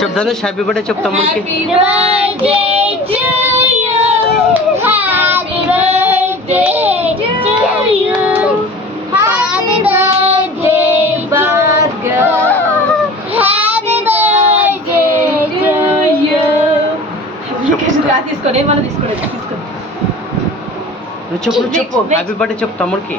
చెప్ Dhanush happy birthday చెప్ తమ్ముడికి. తీసుకోండి ఏమన్నా తీసుకోండి తీసుకోండి. నువ్వు చెప్పు చెప్పు హ్యాపీ బర్త్డే చెప్పు తమ్ముడికి.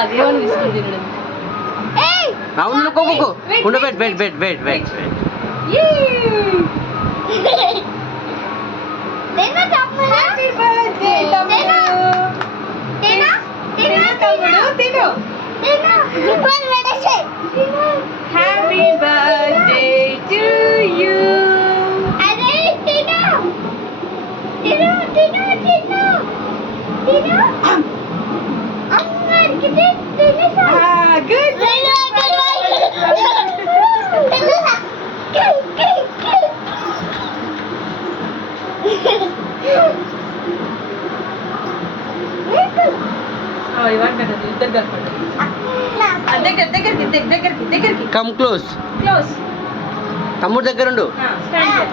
అదేమన్నా తీసుకొని తినడం. అవును కోకో ఉండు wait wait wait wait wait wait. Happy birthday తమ్ముడు. తిను తమ్ముడు తిను. Happy birthday to you. Good. ఇద్దరు దగ్గరికి కమ్ క్లోజ్. క్లోజ్. తమ్ముడు దగ్గర ఉండు.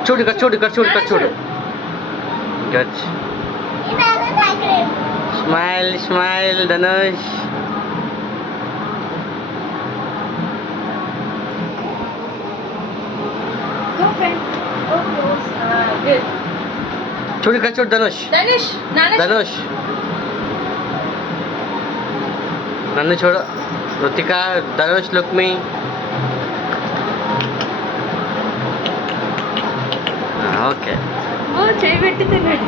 చూడు ఇక్కడ చూడు ఇక్కడ చూడు ఇక్కడ చూడు. గుడ్. Smile smile Dhanush. చూడు ఇక్కడ చూడు ధనుష్. ధనుష్ నన్ను చూడు. రుతిక ధనుష్ లుక్ మీ. ఓకే. చేయి పెట్టి తిన్నాడు.